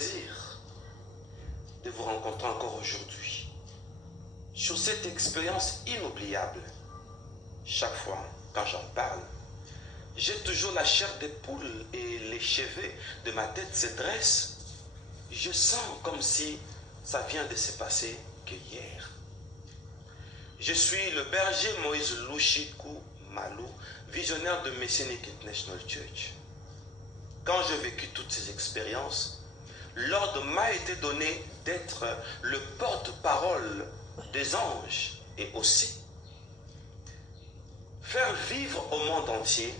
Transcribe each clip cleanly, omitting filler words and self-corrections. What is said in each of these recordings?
plaisir de vous rencontrer encore aujourd'hui sur cette expérience inoubliable. Chaque fois, quand j'en parle, j'ai toujours la chair des poules et les cheveux de ma tête se dressent. Je sens comme si ça vient de se passer que hier. Je suis le berger Moïse Lushiku Malou, visionnaire de Messianic International Church. Quand j'ai vécu toutes ces expériences, l'ordre m'a été donné d'être le porte-parole des anges et aussi faire vivre au monde entier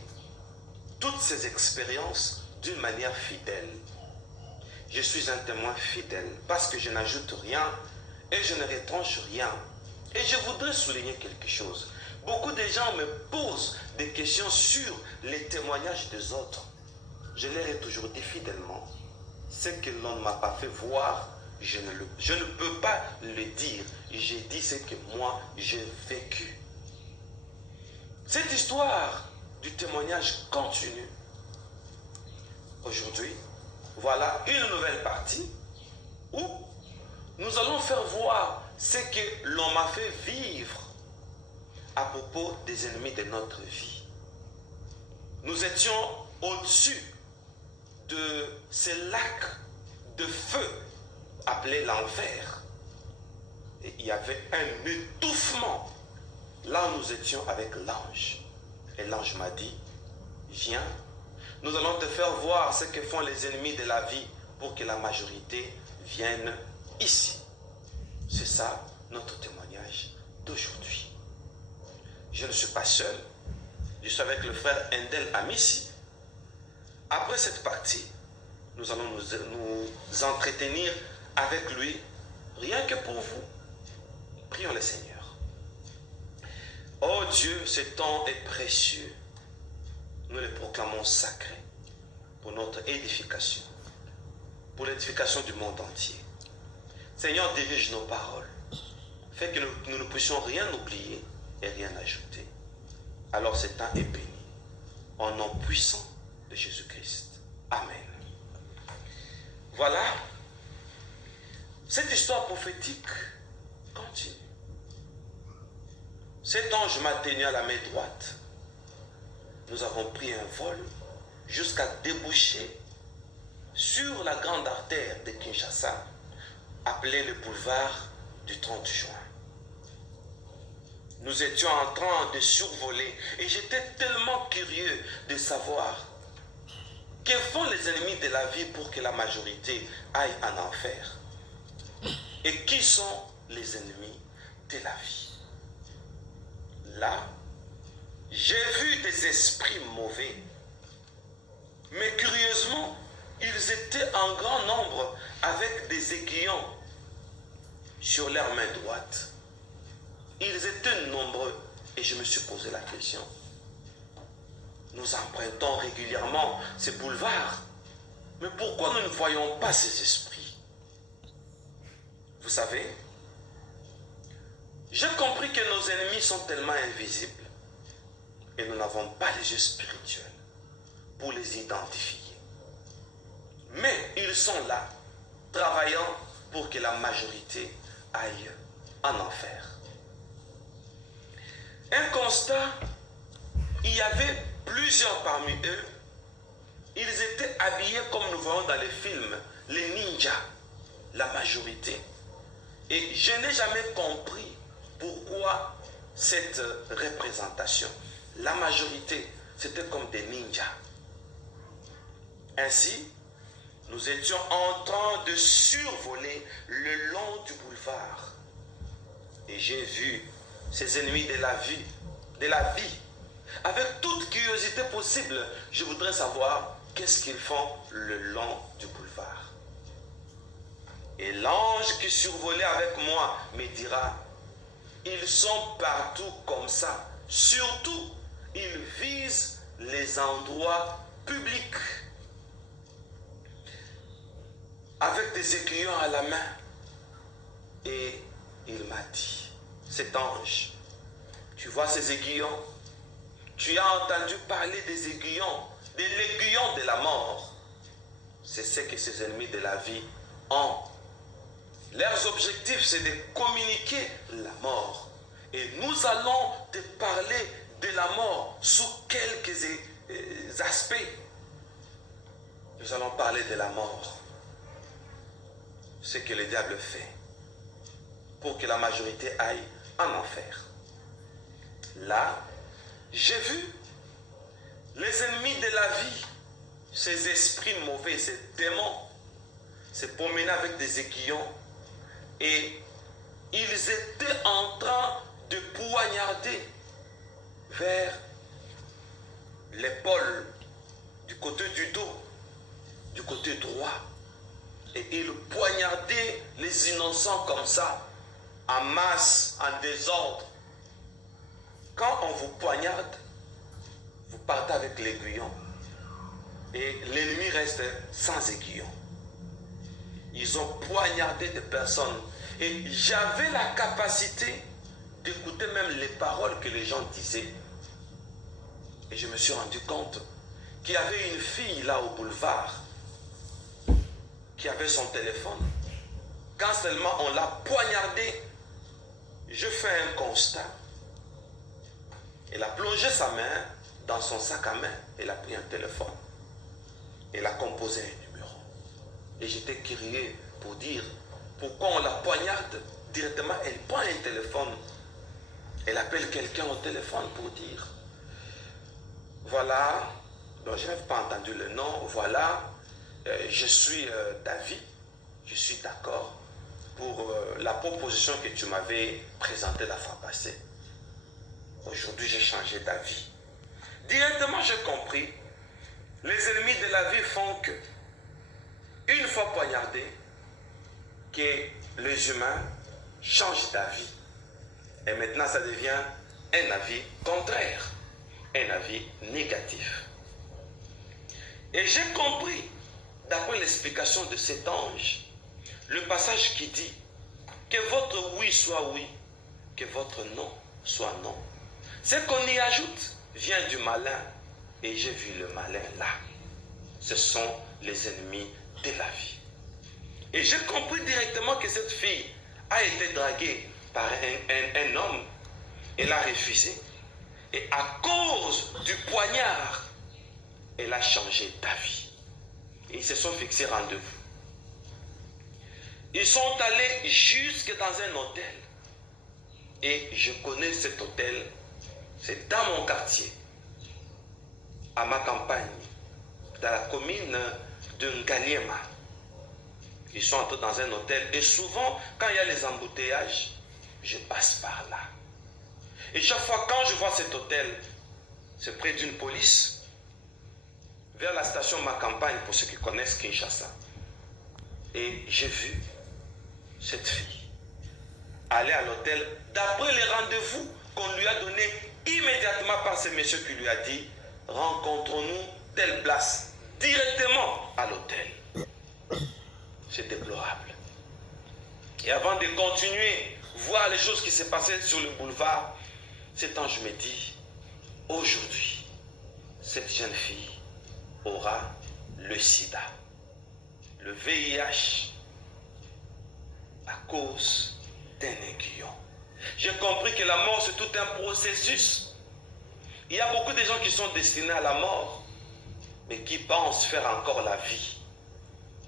toutes ces expériences d'une manière fidèle. Je suis un témoin fidèle parce que je n'ajoute rien et je ne retranche rien. Et je voudrais souligner quelque chose. Beaucoup de gens me posent des questions sur les témoignages des autres. Je leur ai toujours dit fidèlement, ce que l'on ne m'a pas fait voir, je ne peux pas le dire. J'ai dit ce que moi j'ai vécu. Cette histoire du témoignage continue. Aujourd'hui, voilà une nouvelle partie où nous allons faire voir ce que l'on m'a fait vivre à propos des ennemis de notre vie. Nous étions au-dessus de ce lac de feu appelé l'enfer. Et il y avait un étouffement. Là où nous étions avec l'ange. Et l'ange m'a dit, viens, nous allons te faire voir ce que font les ennemis de la vie pour que la majorité vienne ici. C'est ça notre témoignage d'aujourd'hui. Je ne suis pas seul, je suis avec le frère Endel Amissi. Après cette partie, nous allons nous entretenir avec lui, rien que pour vous. Prions le Seigneur. Oh Dieu, ce temps est précieux. Nous le proclamons sacré pour notre édification, pour l'édification du monde entier. Seigneur, dirige nos paroles. Fais que nous ne puissions rien oublier et rien ajouter. Alors ce temps est béni. En nom puissant de Jésus-Christ. Amen. Voilà. Cette histoire prophétique continue. Cet ange m'a tenu à la main droite. Nous avons pris un vol jusqu'à déboucher sur la grande artère de Kinshasa, appelée le boulevard du 30 juin. Nous étions en train de survoler et j'étais tellement curieux de savoir que font les ennemis de la vie pour que la majorité aille en enfer. Et qui sont les ennemis de la vie? Là, j'ai vu des esprits mauvais. Mais curieusement, ils étaient en grand nombre avec des aiguillons sur leur main droite. Ils étaient nombreux et je me suis posé la question. Nous empruntons régulièrement ces boulevards. Mais pourquoi nous ne voyons pas ces esprits? Vous savez, j'ai compris que nos ennemis sont tellement invisibles et nous n'avons pas les yeux spirituels pour les identifier. Mais ils sont là, travaillant pour que la majorité aille en enfer. Un constat, il y avait plusieurs parmi eux, ils étaient habillés comme nous voyons dans les films, les ninjas, la majorité. Et je n'ai jamais compris pourquoi cette représentation. La majorité, c'était comme des ninjas. Ainsi, nous étions en train de survoler le long du boulevard. Et j'ai vu ces ennemis de la vie. Avec toute curiosité possible, je voudrais savoir qu'est-ce qu'ils font le long du boulevard. Et l'ange qui survolait avec moi me dira, ils sont partout comme ça. Surtout, ils visent les endroits publics. Avec des aiguillons à la main. Et il m'a dit, cet ange, tu vois ces aiguillons? Tu as entendu parler des aiguillons, de l'aiguillon de la mort. c'est ce que ces ennemis de la vie ont. Leurs objectifs, c'est de communiquer la mort. Et nous allons te parler de la mort sous quelques aspects. Nous allons parler de la mort. Ce que le diable fait pour que la majorité aille en enfer. Là, j'ai vu les ennemis de la vie, ces esprits mauvais, ces démons, se promener avec des aiguillons et ils étaient en train de poignarder vers l'épaule, du côté du dos, du côté droit. Et ils poignardaient les innocents comme ça, en masse, en désordre. Quand on vous poignarde, vous partez avec l'aiguillon. Et l'ennemi reste sans aiguillon. Ils ont poignardé des personnes. Et j'avais la capacité d'écouter même les paroles que les gens disaient. Et je me suis rendu compte qu'il y avait une fille là au boulevard qui avait son téléphone. Quand seulement on l'a poignardée, je fais un constat. Elle a plongé sa main dans son sac à main. Elle a pris un téléphone. Elle a composé un numéro. Et j'étais curieux pour dire pourquoi on la poignarde directement. Elle prend un téléphone. Elle appelle quelqu'un au téléphone pour dire voilà, donc je n'avais pas entendu le nom, voilà, je suis David, je suis d'accord pour la proposition que tu m'avais présentée la fois passée. Aujourd'hui, j'ai changé d'avis. Directement, j'ai compris, les ennemis de la vie font que, une fois poignardés, que les humains changent d'avis. Et maintenant, ça devient un avis contraire, un avis négatif. Et j'ai compris, d'après l'explication de cet ange, le passage qui dit que votre oui soit oui, que votre non soit non. Ce qu'on y ajoute vient du malin, et j'ai vu le malin là. Ce sont les ennemis de la vie. Et j'ai compris directement que cette fille a été draguée par un homme. Elle a refusé. Et à cause du poignard, elle a changé d'avis. Et ils se sont fixés rendez-vous. Ils sont allés jusque dans un hôtel. Et je connais cet hôtel. C'est dans mon quartier. À ma campagne. Dans la commune de Ngaliema. Ils sont entrés dans un hôtel. Et souvent, quand il y a les embouteillages, je passe par là. Et chaque fois quand je vois cet hôtel, c'est près d'une police, vers la station Ma Campagne, pour ceux qui connaissent Kinshasa. Et j'ai vu cette fille aller à l'hôtel, d'après les rendez-vous qu'on lui a donnés immédiatement par ce monsieur qui lui a dit, rencontrons-nous telle place, directement à l'hôtel. C'est déplorable. Et avant de continuer, voir les choses qui se passaient sur le boulevard, cet ange me dit, aujourd'hui, cette jeune fille aura le sida, le VIH, à cause d'un aiguillon. J'ai compris que la mort, c'est tout un processus. Il y a beaucoup de gens qui sont destinés à la mort, mais qui pensent faire encore la vie,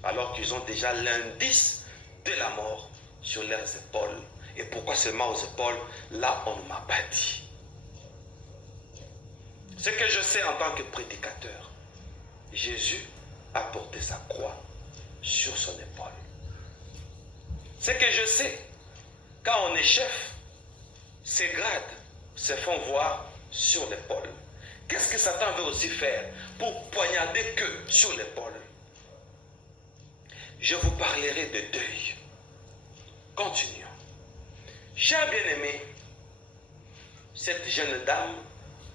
alors qu'ils ont déjà l'indice de la mort sur leurs épaules. Et pourquoi seulement aux épaules? Là, on ne m'a pas dit. Ce que je sais en tant que prédicateur, Jésus a porté sa croix sur son épaule. Ce que je sais, quand on est chef, ses grades se font voir sur l'épaule. Qu'est-ce que Satan veut aussi faire pour poignarder que sur l'épaule? Je vous parlerai de deuil. Continuons. Cher bien-aimé, cette jeune dame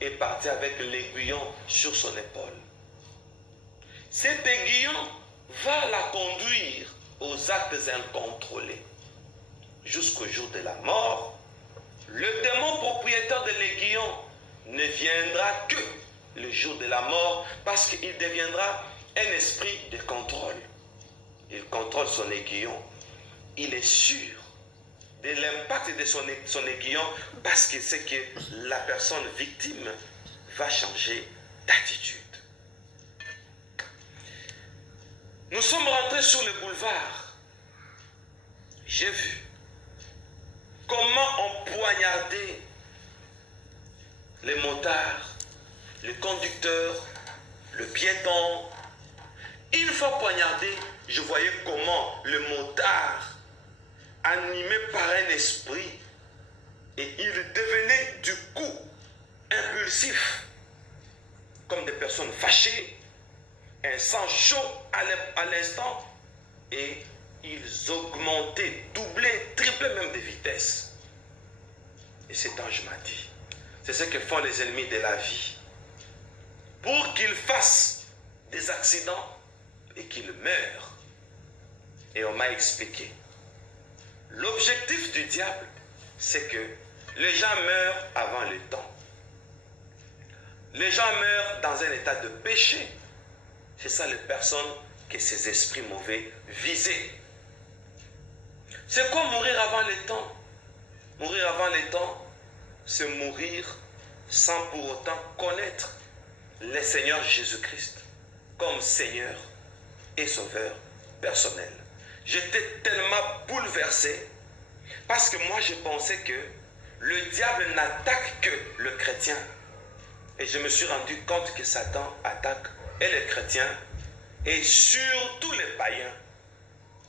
est partie avec l'aiguillon sur son épaule. Cet aiguillon va la conduire aux actes incontrôlés. Jusqu'au jour de la mort, le démon propriétaire de l'aiguillon ne viendra que le jour de la mort, parce qu'il deviendra un esprit de contrôle. Il contrôle son aiguillon. Il est sûr de l'impact de son aiguillon parce qu'il sait que la personne victime va changer d'attitude. Nous sommes rentrés sur le boulevard. J'ai vu comment on poignardait les motards, le conducteur, le piéton. Une fois poignardé, je voyais comment le motard, animé par un esprit, et il devenait du coup impulsif, comme des personnes fâchées, un sang chaud à l'instant, et ils augmentaient, doublaient, triplaient même de vitesse. Et cet ange m'a dit, c'est ce que font les ennemis de la vie. Pour qu'ils fassent des accidents et qu'ils meurent. Et on m'a expliqué. L'objectif du diable, c'est que les gens meurent avant le temps. Les gens meurent dans un état de péché. C'est ça les personnes que ces esprits mauvais visaient. C'est quoi mourir avant le temps? Mourir avant le temps, c'est mourir sans pour autant connaître le Seigneur Jésus-Christ comme Seigneur et Sauveur personnel. J'étais tellement bouleversé parce que moi je pensais que le diable n'attaque que le chrétien. Et je me suis rendu compte que Satan attaque et les chrétiens et surtout les païens.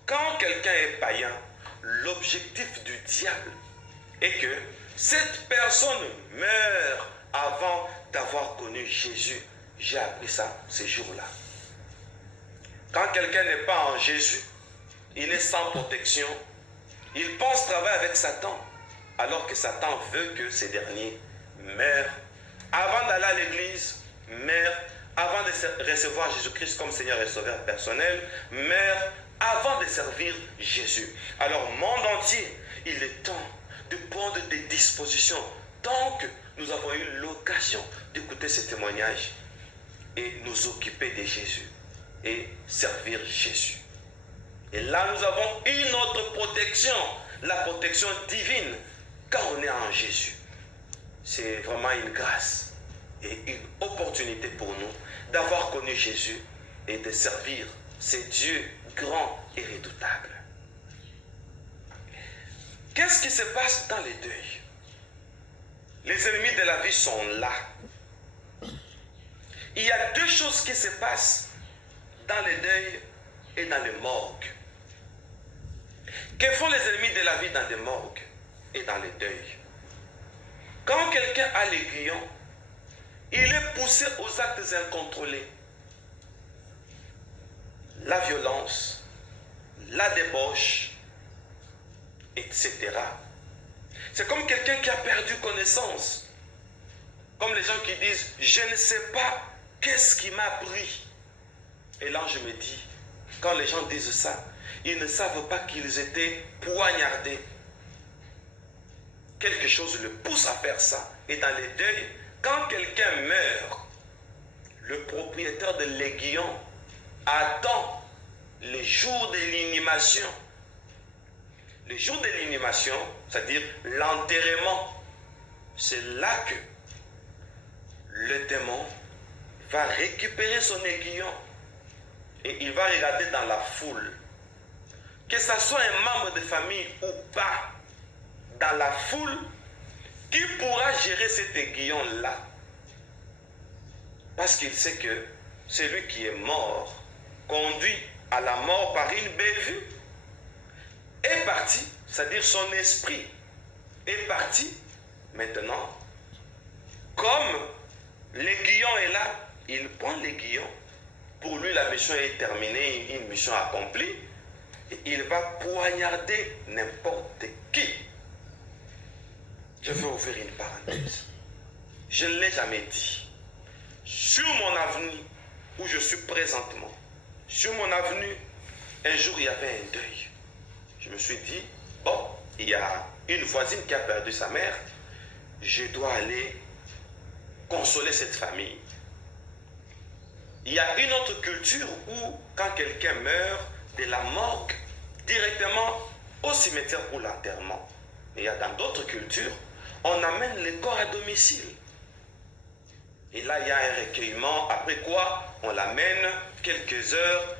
Quand quelqu'un est païen, l'objectif du diable est que cette personne meurt avant d'avoir connu Jésus. J'ai appris ça ce jour-là. Quand quelqu'un n'est pas en Jésus, il est sans protection. Il pense travailler avec Satan, alors que Satan veut que ces derniers meurent avant d'aller à l'église, meurent avant de recevoir Jésus-Christ comme Seigneur et Sauveur personnel, meurent avant de servir Jésus. Alors, monde entier, il est temps de prendre des dispositions tant que nous avons eu l'occasion d'écouter ces témoignages et nous occuper de Jésus et servir Jésus. Et là, nous avons une autre protection, la protection divine, quand on est en Jésus. C'est vraiment une grâce et une opportunité pour nous d'avoir connu Jésus et de servir ce Dieu grand et redoutable. Qu'est-ce qui se passe dans les deuils? Les ennemis de la vie sont là. Il y a deux choses qui se passent dans les deuils et dans les morgues. Que font les ennemis de la vie dans les morgues et dans les deuils? Quand quelqu'un a l'aiguillon, il est poussé aux actes incontrôlés. La violence, la débauche, etc. C'est comme quelqu'un qui a perdu connaissance. Comme les gens qui disent, je ne sais pas qu'est-ce qui m'a pris. Et là, je me dis, quand les gens disent ça, ils ne savent pas qu'ils étaient poignardés. Quelque chose le pousse à faire ça. Et dans les deuils, quand quelqu'un meurt, le propriétaire de l'aiguillon attend les jours de l'inhumation. Les jours de l'inhumation, c'est-à-dire l'enterrement, c'est là que le démon va récupérer son aiguillon et il va regarder dans la foule. Que ce soit un membre de famille ou pas, dans la foule, qui pourra gérer cet aiguillon-là? Parce qu'il sait que celui qui est mort, conduit à la mort par une bévue, est parti, c'est-à-dire son esprit est parti. Maintenant, comme l'aiguillon est là, il prend l'aiguillon. Pour lui, la mission est terminée, une mission accomplie. Et il va poignarder n'importe qui. Je vais ouvrir une parenthèse. Je ne l'ai jamais dit. Sur mon avenue, où je suis présentement, sur mon avenue, un jour il y avait un deuil. Je me suis dit, bon, il y a une voisine qui a perdu sa mère, je dois aller consoler cette famille. Il y a une autre culture où, quand quelqu'un meurt, de la morgue directement au cimetière pour l'enterrement. Mais il y a dans d'autres cultures, on amène le corps à domicile. Et là, il y a un recueillement, après quoi on l'amène quelques heures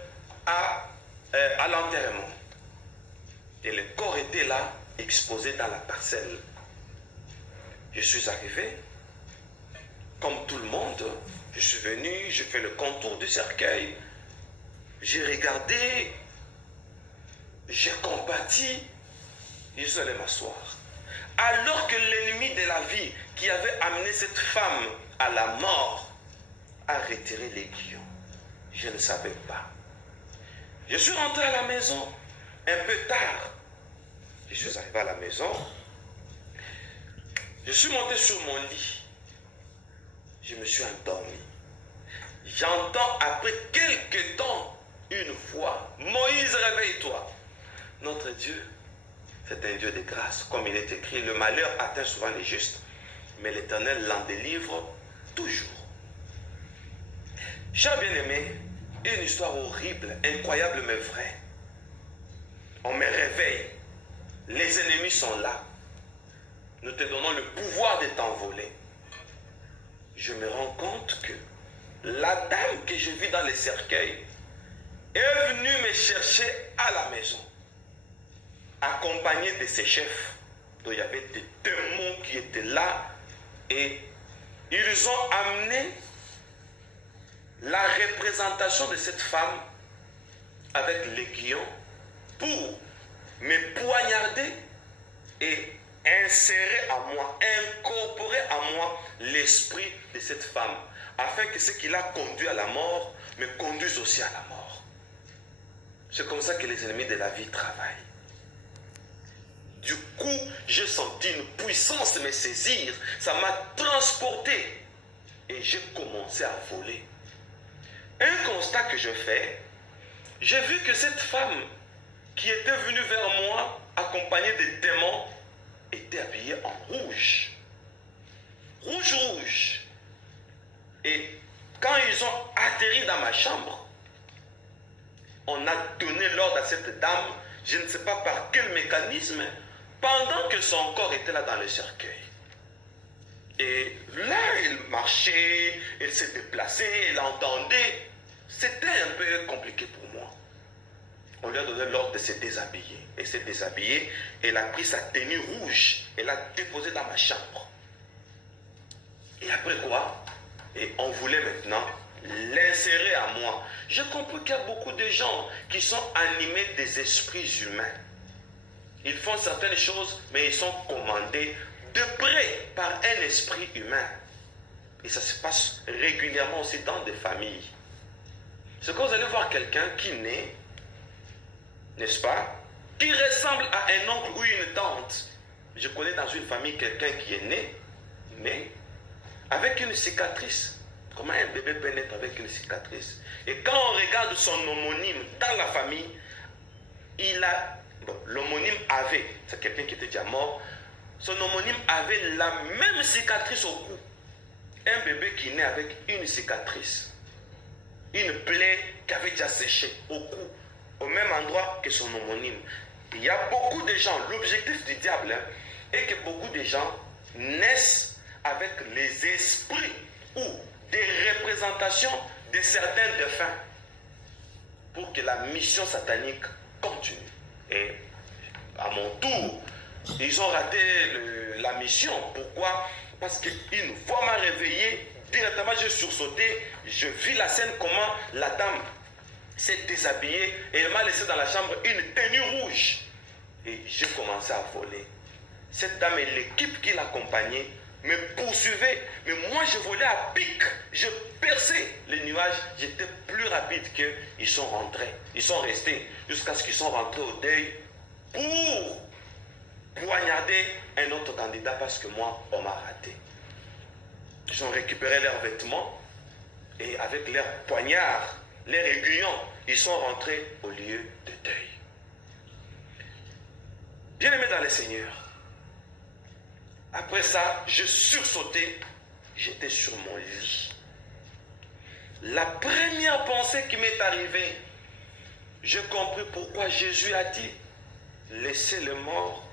à l'enterrement. Et le corps était là, exposé dans la parcelle. Je suis arrivé, comme tout le monde, je suis venu, j'ai fait le contour du cercueil, j'ai regardé, j'ai compati, et je suis allé m'asseoir. Alors que l'ennemi de la vie qui avait amené cette femme à la mort a retiré l'aiguillon, je ne savais pas. Je suis rentré à la maison un peu tard. Je suis arrivé à la maison. Je suis monté sur mon lit. Je me suis endormi. J'entends après quelques temps une voix. Moïse, réveille-toi. Notre Dieu, c'est un Dieu de grâce. Comme il est écrit, le malheur atteint souvent les justes, mais l'Éternel l'en délivre toujours. Cher bien-aimé, une histoire horrible, incroyable mais vraie. On me réveille. Les ennemis sont là. Nous te donnons le pouvoir de t'envoler. Je me rends compte que la dame que je vis dans le cercueil est venue me chercher à la maison, accompagnée de ses chefs. Donc il y avait des démons qui étaient là et ils ont amené la représentation de cette femme avec l'aiguillon pour me poignarder et insérer à moi, incorporer à moi l'esprit de cette femme, afin que ce qui l'a conduit à la mort me conduise aussi à la mort. C'est comme ça que les ennemis de la vie travaillent. Du coup, j'ai senti une puissance me saisir, ça m'a transporté et j'ai commencé à voler. Un constat que je fais, j'ai vu que cette femme qui était venue vers moi, accompagnée des démons, était habillée en rouge. Rouge, rouge. Et quand ils ont atterri dans ma chambre, on a donné l'ordre à cette dame, je ne sais pas par quel mécanisme, pendant que son corps était là dans le cercueil. Et là, elle marchait, elle s'est déplacée, elle entendait. C'était un peu compliqué pour moi. On lui a donné l'ordre de se déshabiller. Elle s'est déshabillée, elle a pris sa tenue rouge, elle l'a déposée dans ma chambre. Et après quoi? Et on voulait maintenant l'insérer à moi. J'ai compris qu'il y a beaucoup de gens qui sont animés des esprits humains. Ils font certaines choses, mais ils sont commandés de près par un esprit humain. Et ça se passe régulièrement aussi dans des familles. C'est quand vous allez voir quelqu'un qui naît, n'est-ce pas, qui ressemble à un oncle ou une tante. Je connais dans une famille quelqu'un qui est né, mais avec une cicatrice. Comment un bébé peut naître avec une cicatrice? Et quand on regarde son homonyme dans la famille, il a, bon, l'homonyme avait, c'est quelqu'un qui était déjà mort, son homonyme avait la même cicatrice au cou. Un bébé qui naît avec une cicatrice, une plaie qui avait déjà séché au cou, au même endroit que son homonyme. Il y a beaucoup de gens, l'objectif du diable est que beaucoup de gens naissent avec les esprits ou des représentations de certains défunts pour que la mission satanique continue. Et à mon tour, ils ont raté la mission. Pourquoi? Parce qu'une fois m'a réveillé, directement j'ai sursauté, je vis la scène comment la dame s'est déshabillée et elle m'a laissé dans la chambre une tenue rouge. Et j'ai commencé à voler. Cette dame et l'équipe qui l'accompagnait me poursuivaient, mais moi je volais à pic, je perçais les nuages, j'étais plus rapide qu'eux. Ils sont rentrés, ils sont restés jusqu'à ce qu'ils sont rentrés au deuil pour poignarder un autre candidat parce que moi on m'a raté. Ils ont récupéré leurs vêtements et avec leurs poignards, leurs aiguillons, ils sont rentrés au lieu de deuil. Bien aimé dans le Seigneur, après ça, je sursautais, j'étais sur mon lit. La première pensée qui m'est arrivée, j'ai compris pourquoi Jésus a dit, laissez les morts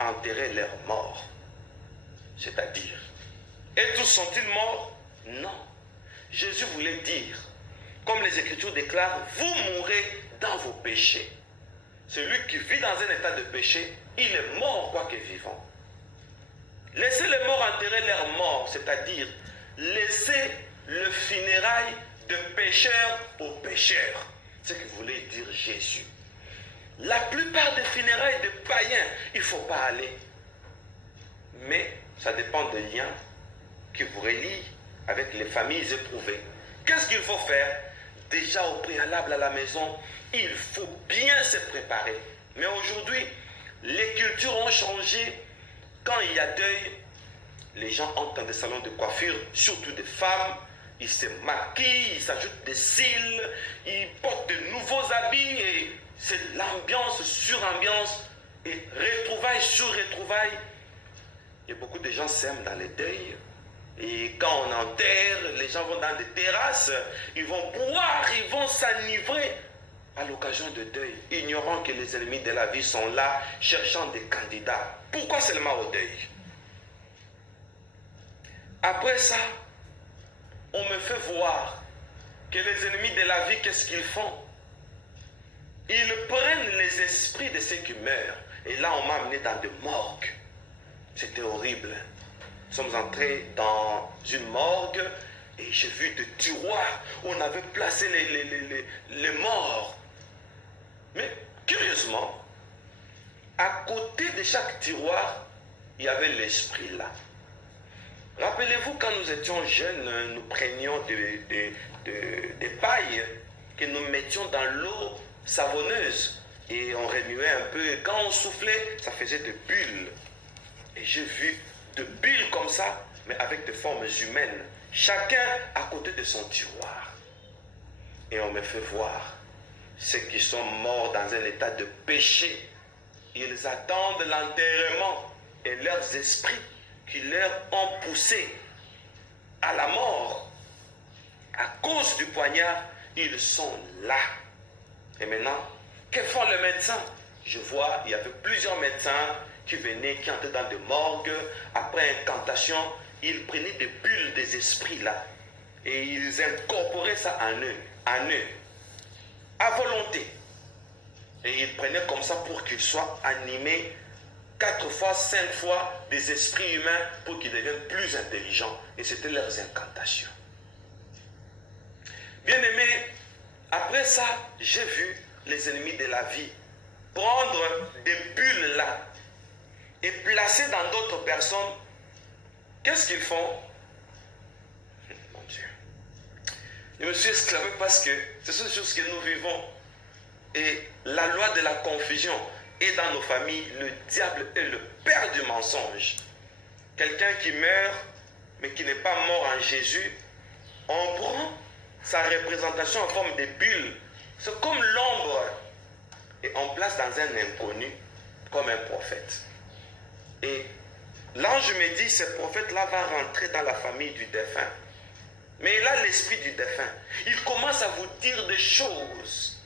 enterrer leurs morts. C'est-à-dire, et tous sont-ils morts? Non. Jésus voulait dire, comme les Écritures déclarent, vous mourrez dans vos péchés. Celui qui vit dans un état de péché, il est mort quoique vivant. Laissez les morts enterrer leurs morts, c'est-à-dire laissez le funérail de pécheur aux pécheurs. C'est ce que voulait dire Jésus. La plupart des funérailles de païens, il ne faut pas aller. Mais ça dépend des liens qui vous relient avec les familles éprouvées. Qu'est-ce qu'il faut faire? Déjà au préalable à la maison, il faut bien se préparer. Mais aujourd'hui, les cultures ont changé. Quand il y a deuil, les gens entrent dans des salons de coiffure, surtout des femmes. Ils se maquillent, ils s'ajoutent des cils, ils portent de nouveaux habits et c'est l'ambiance sur ambiance et retrouvailles sur retrouvailles. Et beaucoup de gens s'aiment dans les deuils. Et quand on enterre, les gens vont dans des terrasses, ils vont boire, ils vont s'enivrer à l'occasion de deuil, ignorant que les ennemis de la vie sont là, cherchant des candidats. Pourquoi seulement au deuil? Après ça, on me fait voir que les ennemis de la vie, qu'est-ce qu'ils font? Ils prennent les esprits de ceux qui meurent. Et là, on m'a amené dans des morgues. C'était horrible. Nous sommes entrés dans une morgue et j'ai vu des tiroirs où on avait placé les morts. Mais curieusement, à côté de chaque tiroir, il y avait l'esprit là. Rappelez-vous, quand nous étions jeunes, nous prenions des pailles que nous mettions dans l'eau savonneuse et on remuait un peu. Et quand on soufflait, ça faisait des bulles. Et j'ai vu de bulles comme ça, mais avec des formes humaines. Chacun à côté de son tiroir. Et on me fait voir ceux qui sont morts dans un état de péché. Ils attendent l'enterrement et leurs esprits qui leur ont poussé à la mort. À cause du poignard, ils sont là. Et maintenant, que font les médecins? Je vois, il y avait plusieurs médecins qui venaient, qui entraient dans des morgues. Après incantation, ils prenaient des bulles des esprits là. Et ils incorporaient ça en eux, à volonté. Et ils prenaient comme ça pour qu'ils soient animés 4 fois, 5 fois des esprits humains pour qu'ils deviennent plus intelligents. Et c'était leurs incantations. Bien aimé, après ça, j'ai vu les ennemis de la vie prendre des bulles là et placer dans d'autres personnes. Qu'est-ce qu'ils font? Mon Dieu. Je me suis exclamé parce que ce sont des choses que nous vivons. Et la loi de la confusion est dans nos familles. Le diable est le père du mensonge. Quelqu'un qui meurt, mais qui n'est pas mort en Jésus, on prend sa représentation en forme de bulle. C'est comme l'ombre. Et on place dans un inconnu comme un prophète. Et l'ange me dit, ce prophète-là va rentrer dans la famille du défunt. Mais il a l'esprit du défunt. Il commence à vous dire des choses.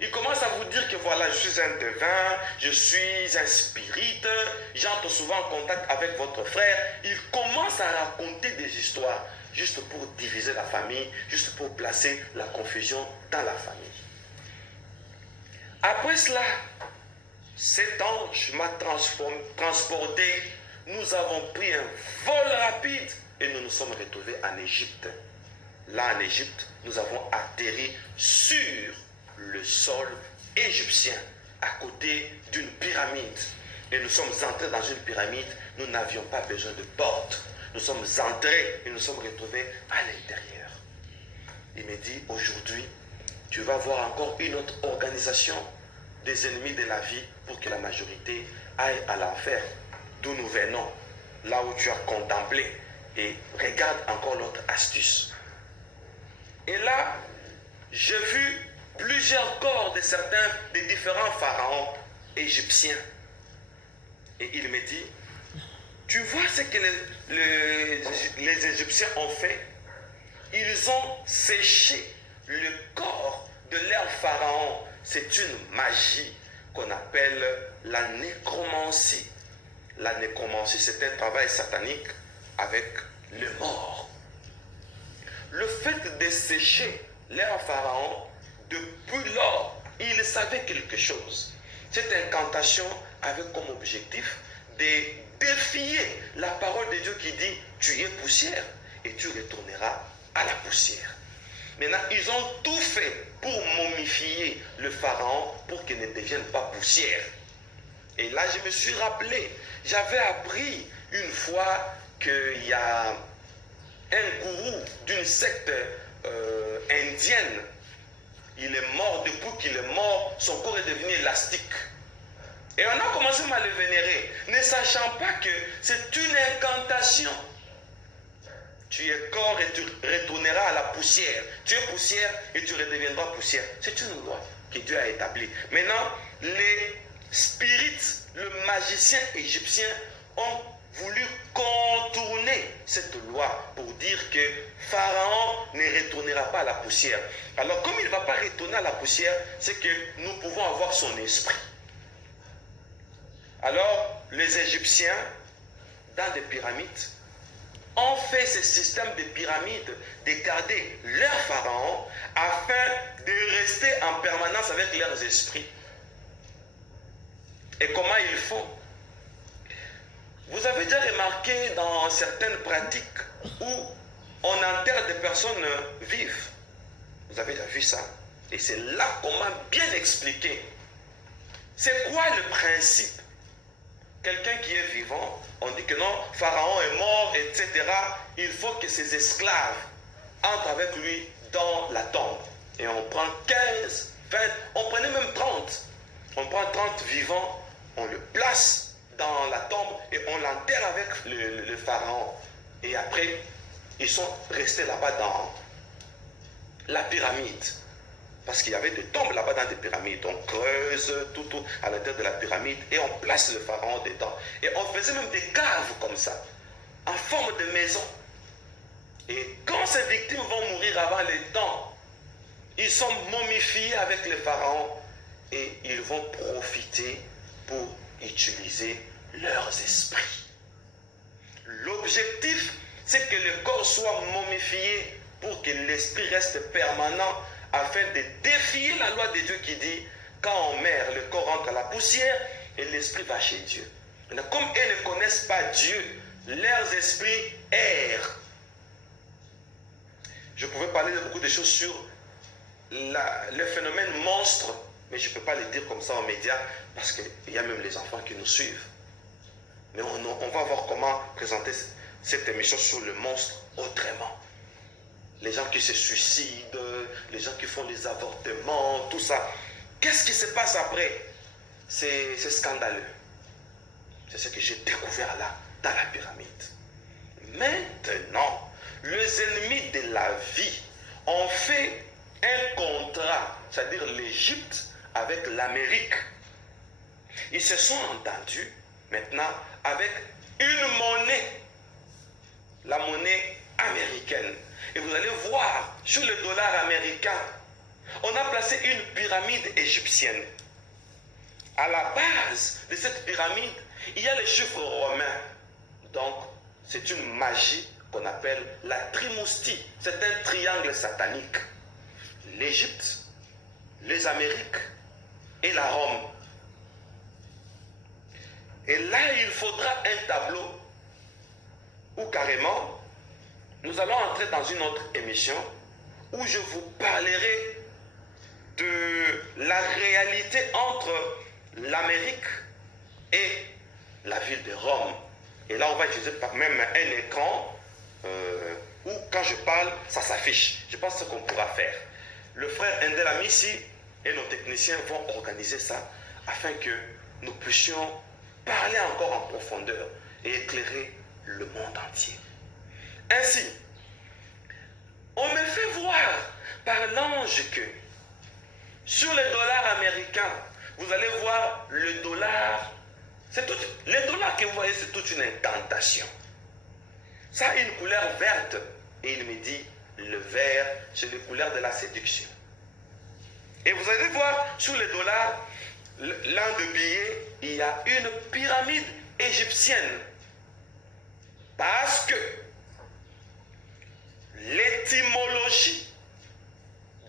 Il commence à vous dire que voilà, je suis un devin, je suis un spirit, j'entre souvent en contact avec votre frère. Il commence à raconter des histoires, juste pour diviser la famille, juste pour placer la confusion dans la famille. Après cela, cet ange m'a transporté. Nous avons pris un vol rapide et nous nous sommes retrouvés en Égypte. Là, en Égypte, nous avons atterri sur le sol égyptien, à côté d'une pyramide. Et nous sommes entrés dans une pyramide, nous n'avions pas besoin de porte. Nous sommes entrés et nous sommes retrouvés à l'intérieur. Il me dit, aujourd'hui, tu vas voir encore une autre organisation des ennemis de la vie pour que la majorité aille à l'enfer, d'où nous venons, là où tu as contemplé. Et regarde encore l'autre astuce. Et là, j'ai vu plusieurs corps de certains, des différents pharaons égyptiens. Et il me dit, tu vois ce que les Égyptiens ont fait? ils ont séché le corps de leur pharaon. C'est une magie qu'on appelle la nécromancie. La nécromancie, c'est un travail satanique avec les morts. Le fait de sécher leur pharaon, depuis lors, ils savaient quelque chose. Cette incantation avait comme objectif de défier la parole de Dieu qui dit « Tu es poussière et tu retourneras à la poussière ». Maintenant, ils ont tout fait pour momifier le pharaon pour qu'il ne devienne pas poussière. Et là, je me suis rappelé, j'avais appris une fois qu'il y a un gourou d'une secte indienne. Il est mort, depuis qu'il est mort, son corps est devenu élastique. Et on a commencé à le vénérer, ne sachant pas que c'est une incantation. Tu es corps et tu retourneras à la poussière. Tu es poussière et tu redeviendras poussière. C'est une loi que Dieu a établie. Maintenant, les spirites, le magicien égyptien ont voulu contourner cette loi pour dire que Pharaon ne retournera pas à la poussière. Alors, comme il ne va pas retourner à la poussière, c'est que nous pouvons avoir son esprit. Alors, les Égyptiens, dans des pyramides, ont fait ce système de pyramides, de garder leur pharaon afin de rester en permanence avec leurs esprits. Et comment ils font? Vous avez déjà remarqué dans certaines pratiques où on enterre des personnes vives. Vous avez déjà vu ça? Et c'est là qu'on m'a bien expliqué. C'est quoi le principe? Quelqu'un qui est vivant, on dit que non, Pharaon est mort, etc. Il faut que ses esclaves entrent avec lui dans la tombe. Et on prend 15, 20, on prenait même 30. On prend 30 vivants, on le place dans la tombe et on l'enterre avec le pharaon. Et après, ils sont restés là-bas dans la pyramide. Parce qu'il y avait des tombes là-bas dans des pyramides. On creuse tout à l'intérieur de la pyramide et on place le pharaon dedans. Et on faisait même des caves comme ça, en forme de maison. Et quand ces victimes vont mourir avant le temps, ils sont momifiés avec le pharaon et ils vont profiter pour utiliser leurs esprits. L'objectif, c'est que le corps soit momifié pour que l'esprit reste permanent afin de défier la loi de Dieu qui dit quand on meurt, le corps rentre à la poussière et l'esprit va chez Dieu. Mais comme elles ne connaissent pas Dieu, leurs esprits errent. Je pouvais parler de beaucoup de choses sur le phénomène monstre, mais je ne peux pas le dire comme ça aux médias parce qu'il y a même les enfants qui nous suivent. Mais on va voir comment présenter cette émission sur le monstre autrement. Les gens qui se suicident, les gens qui font les avortements, tout ça. Qu'est-ce qui se passe après? C'est scandaleux. C'est ce que j'ai découvert là, dans la pyramide. Maintenant, les ennemis de la vie ont fait un contrat, c'est-à-dire l'Égypte avec l'Amérique. Ils se sont entendus maintenant avec une monnaie, la monnaie américaine. Et vous allez voir, sur le dollar américain, on a placé une pyramide égyptienne. À la base de cette pyramide, il y a les chiffres romains. Donc, c'est une magie qu'on appelle la trimoustie. C'est un triangle satanique. L'Égypte, les Amériques et la Rome. Et là, il faudra un tableau où carrément, nous allons entrer dans une autre émission où je vous parlerai de la réalité entre l'Amérique et la ville de Rome. Et là, on va utiliser même un écran où, quand je parle, ça s'affiche. Je pense que c'est ce qu'on pourra faire. Le frère Endel Amissi et nos techniciens vont organiser ça afin que nous puissions parler encore en profondeur et éclairer le monde entier. Ainsi, on me fait voir par l'ange que sur les dollars américains, vous allez voir le dollar. Les dollars que vous voyez, c'est toute une incantation. Ça a une couleur verte. Et il me dit, le vert, c'est les couleurs de la séduction. Et vous allez voir, sur les dollars, l'un des billets, il y a une pyramide égyptienne. Parce que l'étymologie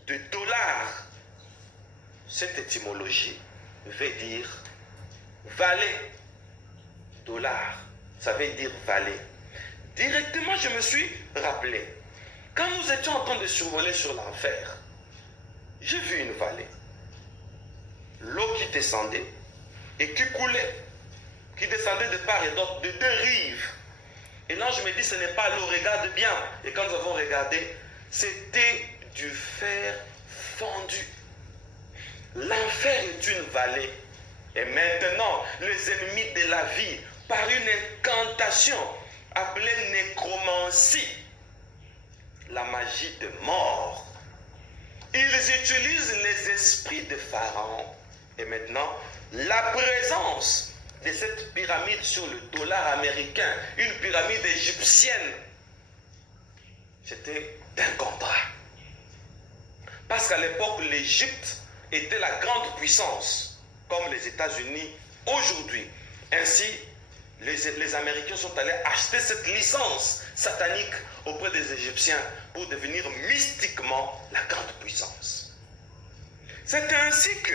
de dollar, cette étymologie veut dire vallée. Dollar, ça veut dire vallée. Directement, je me suis rappelé, quand nous étions en train de survoler sur l'enfer, j'ai vu une vallée. L'eau qui descendait et qui coulait, qui descendait de part et d'autre, de deux rives. Et là, je me dis, ce n'est pas l'eau, regarde bien. Et quand nous avons regardé, c'était du fer fondu. L'enfer est une vallée. Et maintenant, les ennemis de la vie, par une incantation appelée nécromancie, la magie de mort, ils utilisent les esprits de Pharaon. Et maintenant, la présence de cette pyramide sur le dollar américain, une pyramide égyptienne, c'était un contrat. Parce qu'à l'époque, l'Égypte était la grande puissance, comme les États-Unis aujourd'hui. Ainsi, les Américains sont allés acheter cette licence satanique auprès des Égyptiens pour devenir mystiquement la grande puissance. C'est ainsi que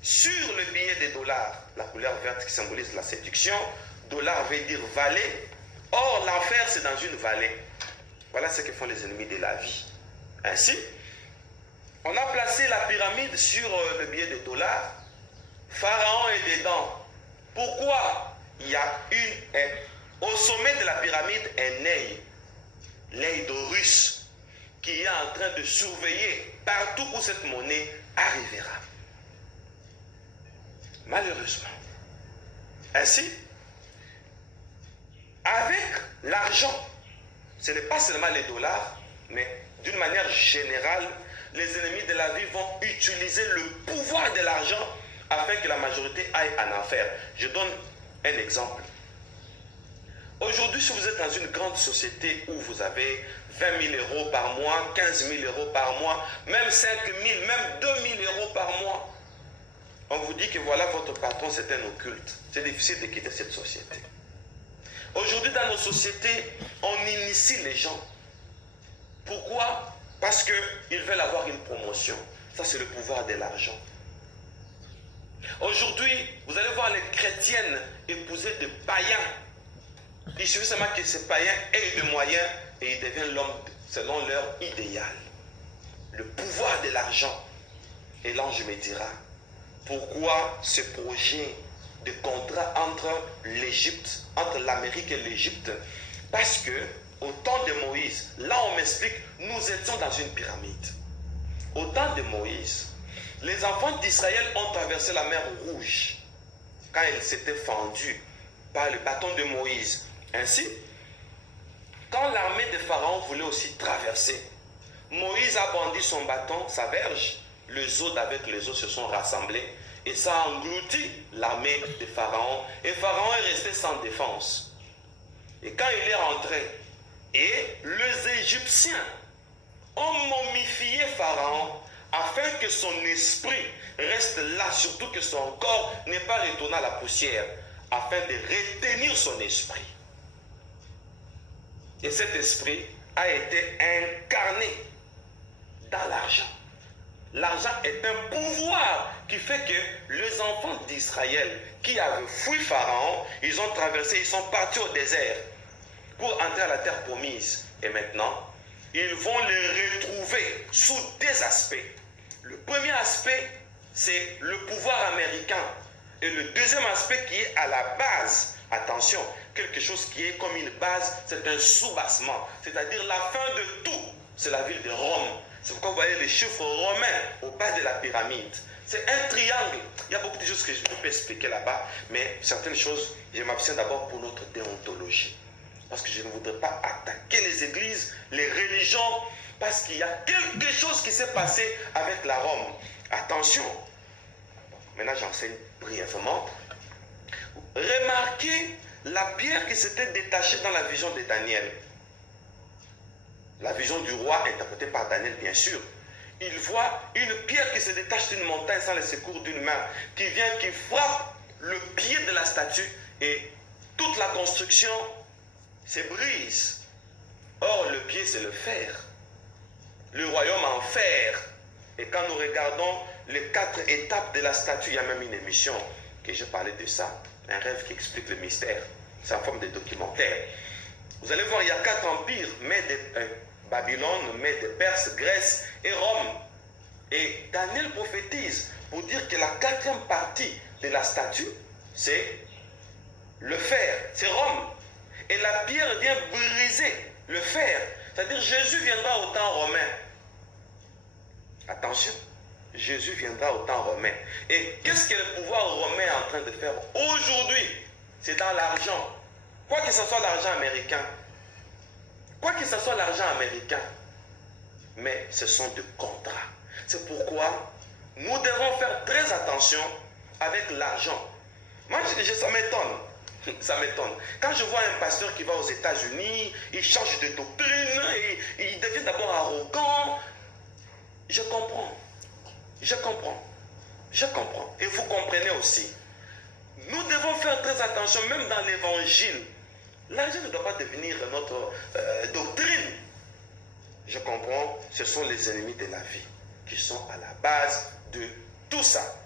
sur le billet des dollars, la couleur verte qui symbolise la séduction, dollar veut dire vallée. Or, l'enfer, c'est dans une vallée. Voilà ce que font les ennemis de la vie. Ainsi, on a placé la pyramide sur le billet de dollars. Pharaon est dedans. Pourquoi? Il y a au sommet de la pyramide un œil, l'œil d'Horus, qui est en train de surveiller partout où cette monnaie arrivera. Malheureusement. Ainsi, avec l'argent, ce n'est pas seulement les dollars, mais d'une manière générale, les ennemis de la vie vont utiliser le pouvoir de l'argent afin que la majorité aille en enfer. Je donne un exemple. Aujourd'hui, si vous êtes dans une grande société où vous avez 20 000 euros par mois, 15 000 euros par mois, même 5 000, même 2 000 euros par mois, on vous dit que voilà, votre patron, c'est un occulte. C'est difficile de quitter cette société. Aujourd'hui, dans nos sociétés, on initie les gens. Pourquoi? Parce qu'ils veulent avoir une promotion. Ça, c'est le pouvoir de l'argent. Aujourd'hui, vous allez voir les chrétiennes épouser des païens. Il suffit seulement que ces païens aient des moyens et ils deviennent l'homme selon leur idéal. Le pouvoir de l'argent. Et l'ange me dira, pourquoi ce projet de contrat entre l'Égypte, entre l'Amérique et l'Égypte? Parce que au temps de Moïse, là on m'explique, nous étions dans une pyramide. Au temps de Moïse, les enfants d'Israël ont traversé la mer Rouge quand ils s'étaient fendus par le bâton de Moïse. Ainsi, quand l'armée de Pharaon voulait aussi traverser, Moïse a brandi son bâton, sa verge, les eaux avec les eaux se sont rassemblées et ça a englouti l'armée de Pharaon et Pharaon est resté sans défense. Et quand il est rentré, et les Égyptiens ont momifié Pharaon afin que son esprit reste là, surtout que son corps n'est pas retourné à la poussière, afin de retenir son esprit. Et cet esprit a été incarné dans l'argent. L'argent est un pouvoir qui fait que les enfants d'Israël qui avaient fui Pharaon, ils ont traversé, ils sont partis au désert pour entrer à la terre promise. Et maintenant, ils vont les retrouver sous des aspects. Le premier aspect, c'est le pouvoir américain. Et le deuxième aspect qui est à la base, attention, quelque chose qui est comme une base, c'est un soubassement. C'est-à-dire la fin de tout, c'est la ville de Rome. C'est pourquoi vous voyez les chiffres romains au bas de la pyramide. C'est un triangle. Il y a beaucoup de choses que je peux expliquer là-bas, mais certaines choses, je m'abstiens d'abord pour notre déontologie. Parce que je ne voudrais pas attaquer les églises, les religions, parce qu'il y a quelque chose qui s'est passé avec la Rome. Attention. Maintenant, j'enseigne brièvement. Remarquez la pierre qui s'était détachée dans la vision de Daniel. la vision du roi interprétée par Daniel, bien sûr, il voit une pierre qui se détache d'une montagne sans le secours d'une main, qui vient, qui frappe le pied de la statue et toute la construction se brise. Or, le pied, c'est le fer. Le royaume en fer. Et quand nous regardons les 4 étapes de la statue, il y a même une émission que j'ai parlé de ça. Un rêve qui explique le mystère. C'est en forme de documentaire. Vous allez voir, il y a 4 empires, Babylone, Mède, Perse, Grèce et Rome. Et Daniel prophétise pour dire que la 4e partie de la statue, c'est le fer, c'est Rome. Et la pierre vient briser le fer. C'est-à-dire Jésus viendra au temps romain. Attention, Jésus viendra au temps romain. Et qu'est-ce que le pouvoir romain est en train de faire aujourd'hui? C'est dans l'argent. Quoi que ce soit l'argent américain. Quoi que ce soit l'argent américain. Mais ce sont des contrats. C'est pourquoi nous devons faire très attention avec l'argent. Moi, ça m'étonne. Ça m'étonne. Quand je vois un pasteur qui va aux États-Unis, il change de doctrine, il devient d'abord arrogant. Je comprends. Je comprends. Je comprends. Et vous comprenez aussi. Nous devons faire très attention, même dans l'évangile. L'argent ne doit pas devenir notre doctrine. Je comprends, ce sont les ennemis de la vie qui sont à la base de tout ça.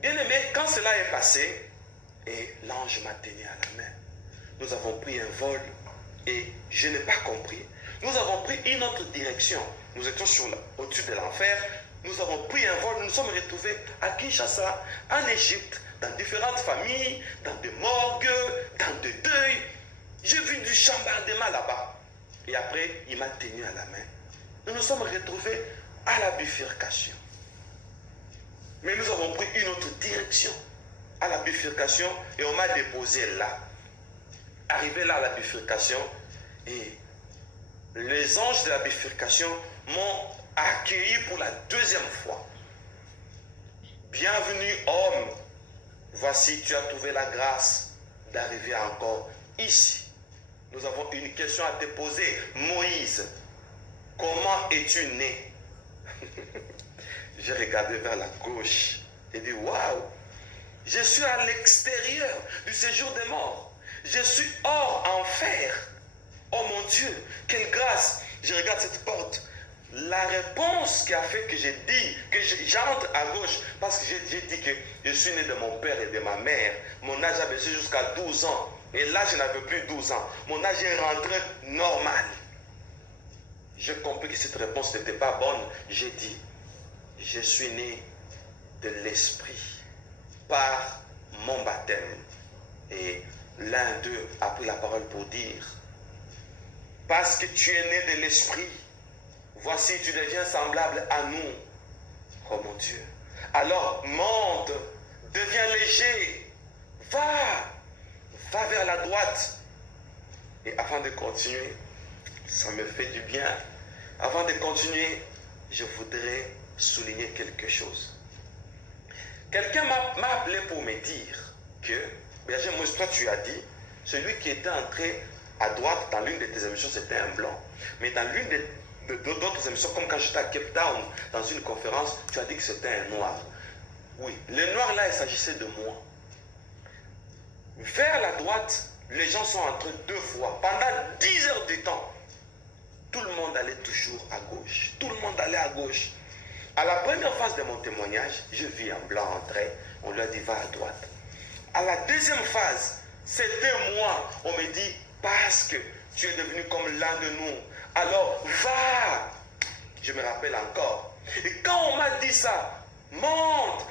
Bien aimé, quand cela est passé, et l'ange m'a tenu à la main, nous avons pris un vol et je n'ai pas compris. Nous avons pris une autre direction. Nous étions au-dessus de l'enfer. Nous avons pris un vol. Nous nous sommes retrouvés à Kinshasa, en Égypte, dans différentes familles, dans des morgues, dans des deuils. J'ai vu du chambardement là-bas. Et après, il m'a tenu à la main. Nous nous sommes retrouvés à la bifurcation. Mais nous avons pris une autre direction à la bifurcation et on m'a déposé là. Arrivé là à la bifurcation et les anges de la bifurcation m'ont accueilli pour la 2e fois. Bienvenue homme, voici tu as trouvé la grâce d'arriver encore ici. Nous avons une question à te poser. Moïse, comment es-tu né? J'ai regardé vers la gauche et dit waouh, je suis à l'extérieur du séjour des morts. Je suis hors enfer. Oh mon Dieu, quelle grâce. Je regarde cette porte. La réponse qui a fait que j'ai dit que j'entre à gauche, parce que j'ai dit que je suis né de mon père et de ma mère. Mon âge a baissé jusqu'à 12 ans. Et là, je n'avais plus 12 ans. Mon âge est rentré normal. J'ai compris que cette réponse n'était pas bonne. J'ai dit, je suis né de l'esprit par mon baptême. Et l'un d'eux a pris la parole pour dire, parce que tu es né de l'esprit, voici tu deviens semblable à nous. Oh mon Dieu. Alors monte, deviens léger, va vers la droite. Et avant de continuer, ça me fait du bien. Avant de continuer, je voudrais souligner quelque chose. Quelqu'un m'a appelé pour me dire que, Berger Moïse, toi tu as dit, celui qui était entré à droite dans l'une de tes émissions, c'était un blanc. Mais dans l'une d'autres émissions, comme quand j'étais à Cape Town, dans une conférence, tu as dit que c'était un noir. Oui, le noir là, il s'agissait de moi. Vers la droite, les gens sont entrés 2 fois. Pendant 10 heures du temps, tout le monde allait toujours à gauche. Tout le monde allait à gauche. À la première phase de mon témoignage, je vis un blanc entrer. On lui a dit, va à droite. À la 2e phase, c'était moi. On me dit, parce que tu es devenu comme l'un de nous. Alors, va. Je me rappelle encore. Et quand on m'a dit ça, monte.